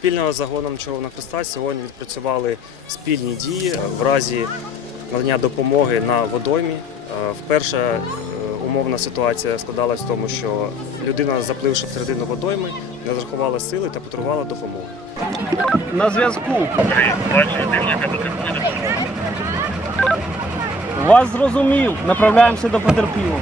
Спільно з загоном Червоного Христа сьогодні відпрацювали спільні дії в разі надання допомоги на водоймі. Е, Вперше е, умовна ситуація складалась в тому, що людина, запливши всередину водойми, не зарахувала сили та потребувала допомоги. На зв'язку. Вас зрозумів. Направляємося до потерпілого.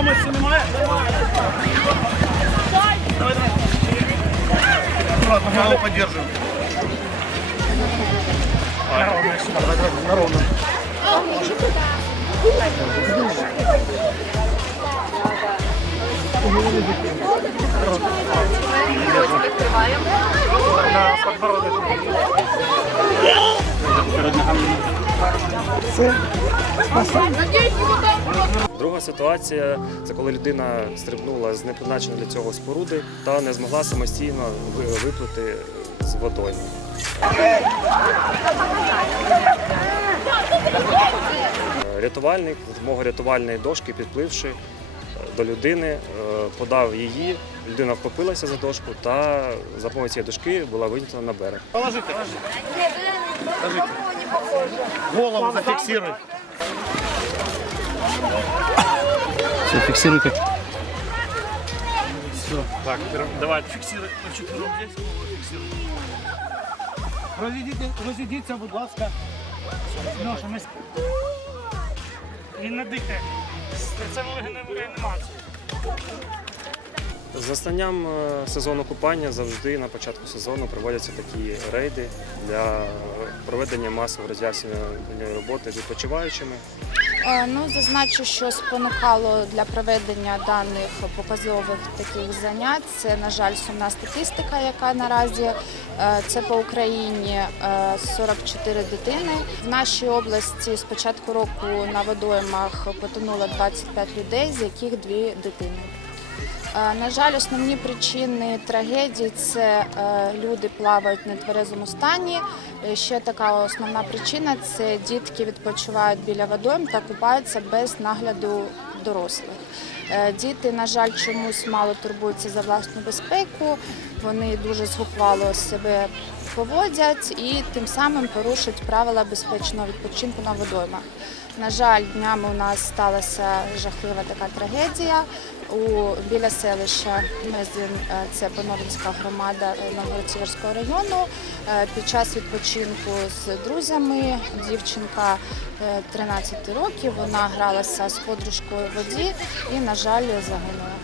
Свідомості немає? Аккуратно, голову поддерживаем. Народно, сюда, давай, давай, народно. На подбородок. Друга ситуація це коли людина стрибнула з непризначеної для цього споруди та не змогла самостійно виплити з водойми. Е, Рятувальник допомогою рятувальної дошки, підпливши е, до людини, е, подав її. Людина вхопилася за дошку та за допомогою цієї дошки була винесена на берег. Положите. Положите. Голову зафиксируй. Все, фиксируй как. Все. Так, давай, фиксируй. Четвером здесь, фиксируй. Розійдіться, розійдіться, будь ласка. Льоша, ми... Він не дихає. Це не реанімацію. З настанням е, сезону купання завжди на початку сезону проводяться такі рейди для проведення масової роз'яснювальної роботи з відпочиваючими. Е, Ну, зазначу, що спонукало для проведення даних показових таких занять. Це, на жаль, сумна статистика, яка наразі е, це по Україні е, 44 дитини. В нашій області з початку року на водоймах потонуло 25 людей, з яких дві дитини. Е, На жаль, основні причини трагедії це е, люди плавають в нетверезому стані. Е, Ще така основна причина це дітки відпочивають біля водойм та купаються без нагляду дорослих. Діти, на жаль, чомусь мало турбуються за власну безпеку. Вони дуже зухвало себе поводять і тим самим порушують правила безпечного відпочинку на водоймах. На жаль, днями у нас сталася жахлива така трагедія. У біля селища Мезин, е, це Пановинська громада Новгородського району. Е, Під час відпочинку з друзями дівчинка е, 13 років. Вона гралася з подружкою в воді і, на жаль, загинула.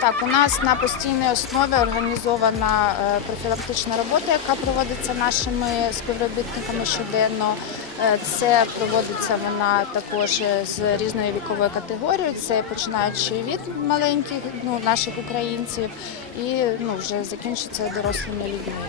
Так, у нас на постійній основі організована е, профілактична робота, яка проводиться нашими співробітниками щоденно. Е, Це проводиться вона також е, з різної вікової категорії. Це починаючи від маленьких ну, наших українців і ну, вже закінчиться дорослими людьми.